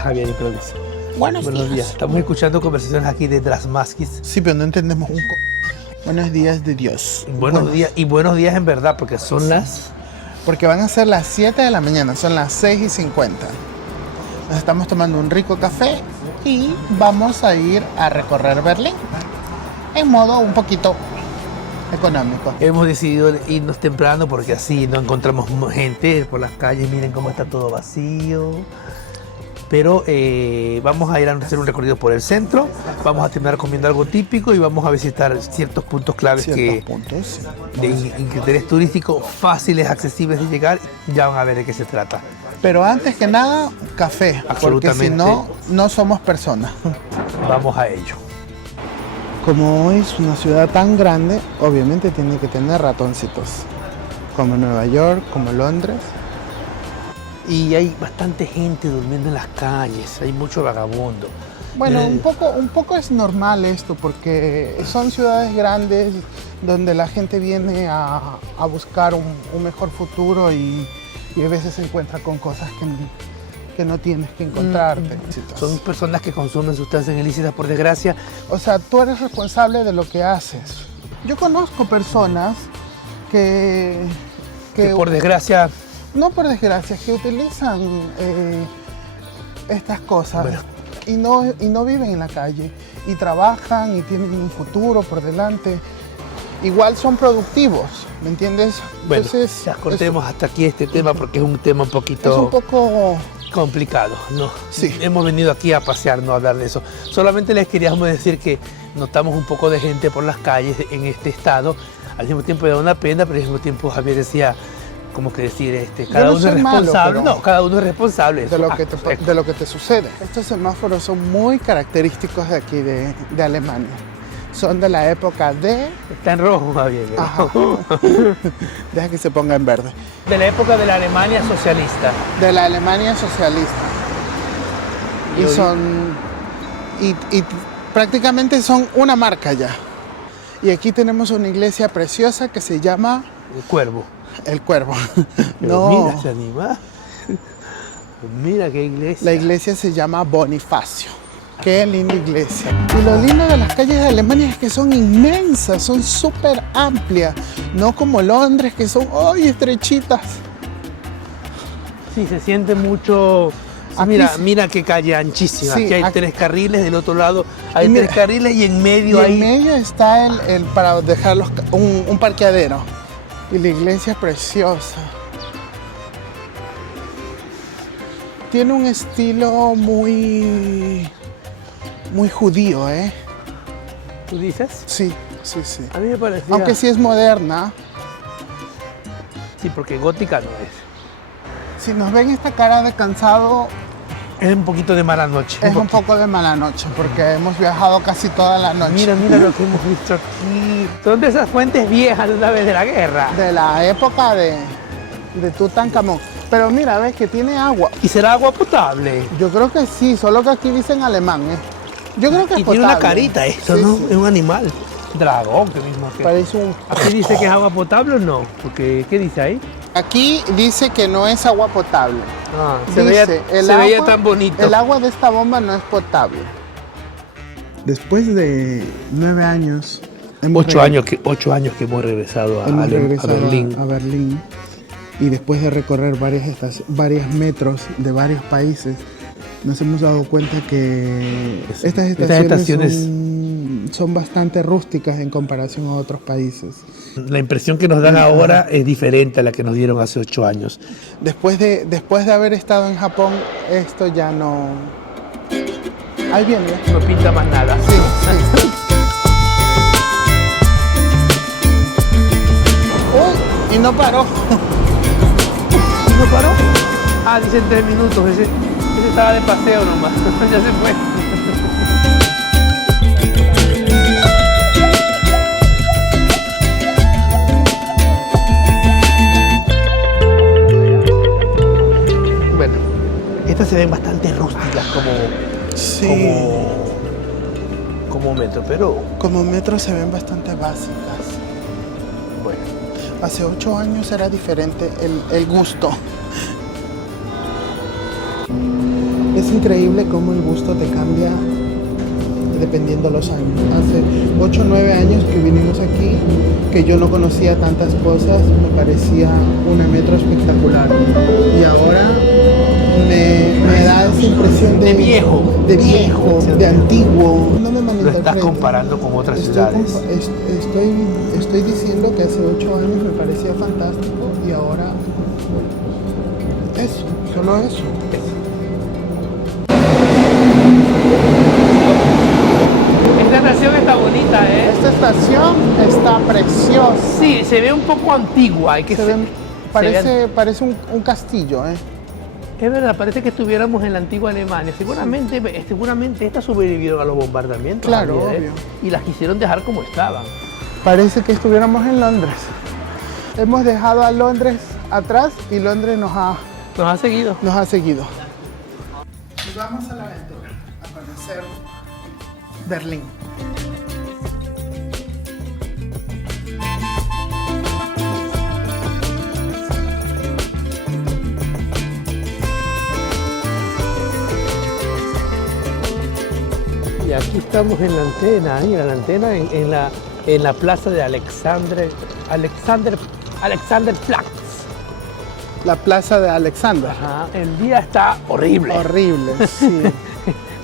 Javier, improvisa. Buenos días. días. Estamos escuchando conversaciones aquí de Drasmaskis. Sí, pero no entendemos un Buenos días de Dios. Buenos días, y buenos días en verdad, porque son las... Porque van a ser las 7 de la mañana, son las 6:50. Nos estamos tomando un rico café y vamos a ir a recorrer Berlín en modo un poquito económico. Hemos decidido irnos temprano porque así no encontramos gente por las calles. Miren cómo está todo vacío. Pero vamos a ir a hacer un recorrido por el centro, vamos a terminar comiendo algo típico y vamos a visitar ciertos puntos claves de interés turístico, fáciles, accesibles de llegar. Ya van a ver de qué se trata. Pero antes que nada, café, porque si no, no somos personas. Vamos a ello. Como hoy es una ciudad tan grande, obviamente tiene que tener ratoncitos, como Nueva York, como Londres. Y hay bastante gente durmiendo en las calles, hay mucho vagabundo. Bueno, un poco es normal esto, porque son ciudades grandes donde la gente viene a buscar un mejor futuro y a veces se encuentra con cosas que no tienes que encontrarte. Son personas que consumen sustancias ilícitas, por desgracia. O sea, tú eres responsable de lo que haces. Yo conozco personas que por desgracia... No por desgracia, que utilizan estas cosas, bueno, y no viven en la calle, y trabajan y tienen un futuro por delante. Igual son productivos, ¿me entiendes? Bueno, entonces, ya cortemos hasta aquí este tema porque es un tema un poquito... Es un poco... complicado, ¿no? Sí. Hemos venido aquí a pasear, no a hablar de eso. Solamente les queríamos decir que notamos un poco de gente por las calles en este estado. Al mismo tiempo da una pena, pero al mismo tiempo Javier decía... como que decir, cada uno es responsable. No, cada uno es responsable de lo que te sucede. Estos semáforos son muy característicos de aquí, de Alemania. Son de la época de... Está en rojo, Javier. Ajá. Deja que se ponga en verde. De la época de la Alemania socialista. De la Alemania socialista. Y prácticamente son una marca ya. Y aquí tenemos una iglesia preciosa que se llama... El Cuervo. El Cuervo. No. Mira ese animal. Mira qué iglesia. La iglesia se llama Bonifacio. Qué linda iglesia. Y lo lindo de las calles de Alemania es que son inmensas, son súper amplias. No como Londres, que son estrechitas. Sí, se siente mucho... Mira qué calle anchísima. Sí, aquí hay 3 carriles, del otro lado hay 3 carriles y en medio en medio está el para dejar un parqueadero. Y la iglesia es preciosa. Tiene un estilo muy judío, ¿eh? ¿Tú dices? Sí. A mí me parecía... Aunque sí es moderna. Sí, porque gótica no es. Si nos ven esta cara de cansado... Es un poquito de mala noche. Es un poco de mala noche, porque hemos viajado casi toda la noche. Mira lo que hemos visto aquí. Son de esas fuentes viejas de una vez de la guerra. De la época de Tutankamón. Pero mira, ves que tiene agua. ¿Y será agua potable? Yo creo que sí, solo que aquí dice en alemán, ¿eh? Yo creo que es potable. Y tiene una carita esto, sí, ¿no? Sí. Es un animal. Dragón, que mismo. Parece un... ¿Aquí dice que es agua potable o no? Porque, ¿qué dice ahí? Aquí dice que no es agua potable. Se veía tan bonito. El agua de esta bomba no es potable. Después de 9 años... 8 años que hemos regresado a Berlín. A Berlín. Y después de recorrer varios metros de varios países, nos hemos dado cuenta que estas estaciones son bastante rústicas en comparación a otros países. La impresión que nos dan ahora es diferente a la que nos dieron hace 8 años. Después de haber estado en Japón, esto ya no... Ahí viene. No pinta más nada. Sí. Uy, y no paró. ¿No paró? Dicen 3 minutos. Ese estaba de paseo nomás. Ya se fue. Bueno, estas se ven bastante rústicas como metro, pero... Como metro se ven bastante básicas. Bueno. Hace 8 años era diferente el gusto. Es increíble cómo el gusto te cambia dependiendo los años. Hace 8 o 9 años que vinimos aquí, que yo no conocía tantas cosas, me parecía una metro espectacular. Y ahora me da esa impresión de viejo, de antiguo. No me Lo malinterpretes. estás comparando con otras ciudades. Estoy diciendo que hace 8 años me parecía fantástico y ahora eso, solo eso. Esta estación está bonita, ¿eh? Esta estación está preciosa. Sí, se ve un poco antigua. Hay que Parece un castillo, ¿eh? Es verdad, parece que estuviéramos en la antigua Alemania. Seguramente estas sobrevivieron a los bombardamientos. Claro, Javier, obvio. Y las quisieron dejar como estaban. Parece que estuviéramos en Londres. Hemos dejado a Londres atrás y Londres nos ha seguido. seguido. Y vamos a la aventura, a conocer Berlín. Y aquí estamos en la antena, mira, la antena en la plaza de Alexanderplatz. La plaza de Alexander. Ajá, el día está horrible. Horrible, sí.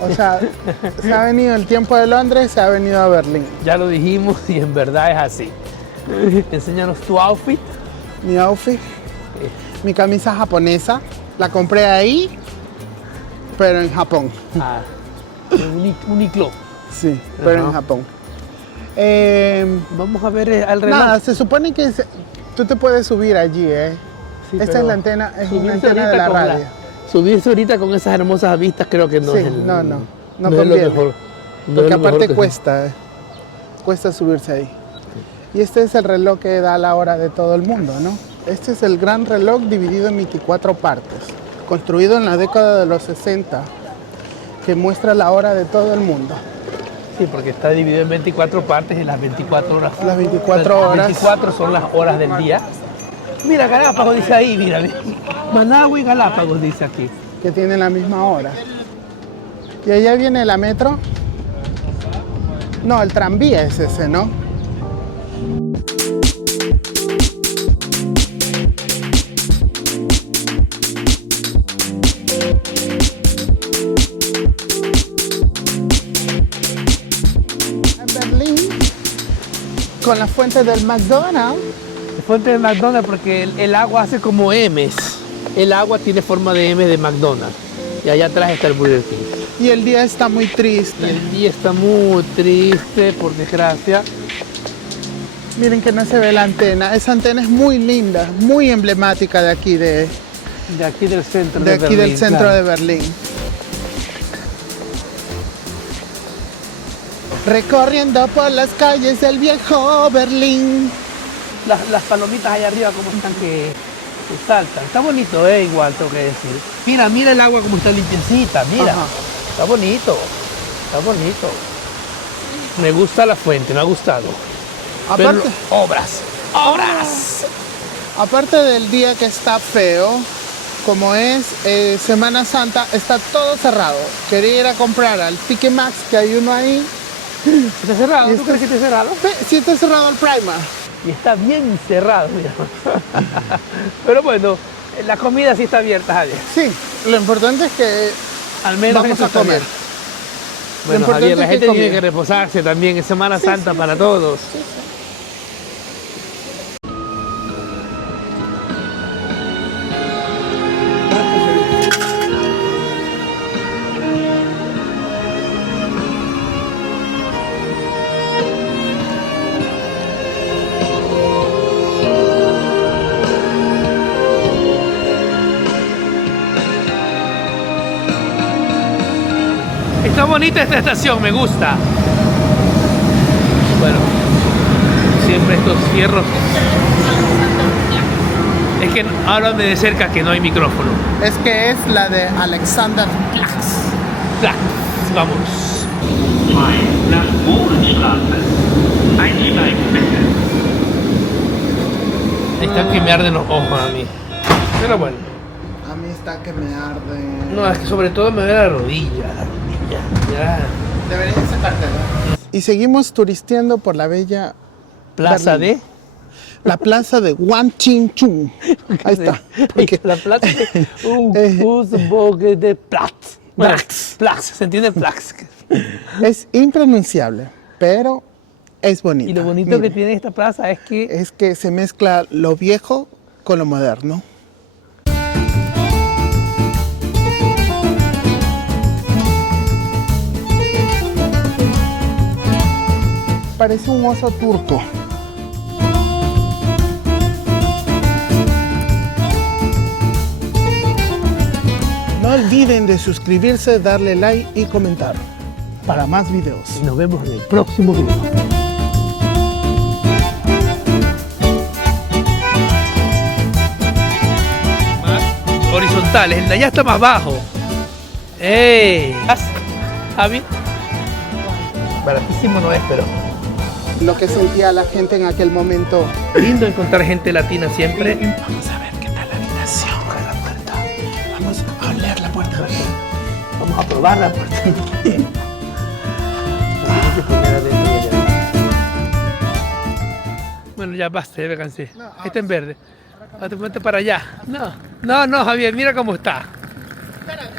O sea, se ha venido el tiempo de Londres, se ha venido a Berlín. Ya lo dijimos y en verdad es así. Enséñanos tu outfit. Mi outfit, mi camisa japonesa, la compré ahí, pero en Japón. Ah, Uniqlo. Sí, pero Ajá. en Japón. Vamos a ver al reloj. Nada, se supone que tú te puedes subir allí, ¿eh? Sí, Esta pero es la antena, es una subirse antena de la ahorita con radio. subirse ahorita con esas hermosas vistas creo que no Sí, es el... no es lo conviene. mejor. No Porque es lo mejor aparte que cuesta subirse ahí. Y este es el reloj que da la hora de todo el mundo, ¿no? Este es el gran reloj dividido en 24 partes, construido en la década de los 60, que muestra la hora de todo el mundo. Sí, porque está dividido en 24 partes y las 24 horas. Las 24 horas. Las 24 son las horas del día. Mira, Galápagos dice ahí, mira. Managua y Galápagos dice aquí. Que tienen la misma hora. Y allá viene la metro. No, el tranvía es ese, ¿no? En Berlín, con la fuente del McDonald's. La fuente de McDonald's porque el agua hace como M's. El agua tiene forma de M de McDonald's. Y allá atrás está el Burger King. Y el día está muy triste. El día está muy triste, por desgracia. Miren que no se ve la antena. Esa antena es muy linda, muy emblemática de aquí, De aquí del centro de aquí Berlín, del centro claro. de Berlín. Recorriendo por las calles del viejo Berlín. Las palomitas allá arriba como están que saltan. Está bonito, igual tengo que decir. Mira el agua como está limpiecita, mira. Ajá. Está bonito, está bonito. Me gusta la fuente, me ha gustado. Pero Aparte, obras. aparte del día que está feo, como es Semana Santa, está todo cerrado. Quería ir a comprar al Pique Max, que hay uno ahí. ¿Está cerrado? Y ¿Tú crees que está cerrado? Sí, está cerrado el Primark. Y está bien cerrado, mira. Pero bueno, la comida sí está abierta, Javier. Sí, lo importante es que Al menos vamos eso a está comer. bien. Lo Bueno, importante Javier, la es que gente tiene comer. que reposarse también. Es Semana Santa para todos. Está bonita esta estación, me gusta. Bueno, siempre estos fierros. Es que háblame de cerca que no hay micrófono. Es que es la de Alexanderplatz. Clac, vámonos. Nach Mohrenstraße. Einsteigen bitte. Están que me arden los ojos a mí. Pero bueno, A A mí está que me arde. No, es que sobre todo me duele la rodilla, Ya. Deberías sacártela. Y seguimos turisteando por la bella Plaza Berlín. de... La plaza de Wanqingchun. Ahí está. Porque La plaza de... de Platz. Platz, se entiende Platz. es impronunciable, pero es bonito. Y lo bonito que tiene esta plaza es que se mezcla lo viejo con lo moderno. Parece un oso turco. No olviden de suscribirse, darle like y comentar para más videos. nos vemos en el próximo video. Más horizontales, el de allá está más bajo. ¡Ey! Javi. Baratísimo no es, pero Lo que sentía la gente en aquel momento. lindo encontrar gente latina siempre. Vamos a ver qué tal la habitación. Toca la puerta. Vamos a oler la puerta. Vamos a probar la puerta. Bueno, ya basta, ya me cansé. Está en verde. Ponte para allá. No, Javier, mira cómo está. Espera,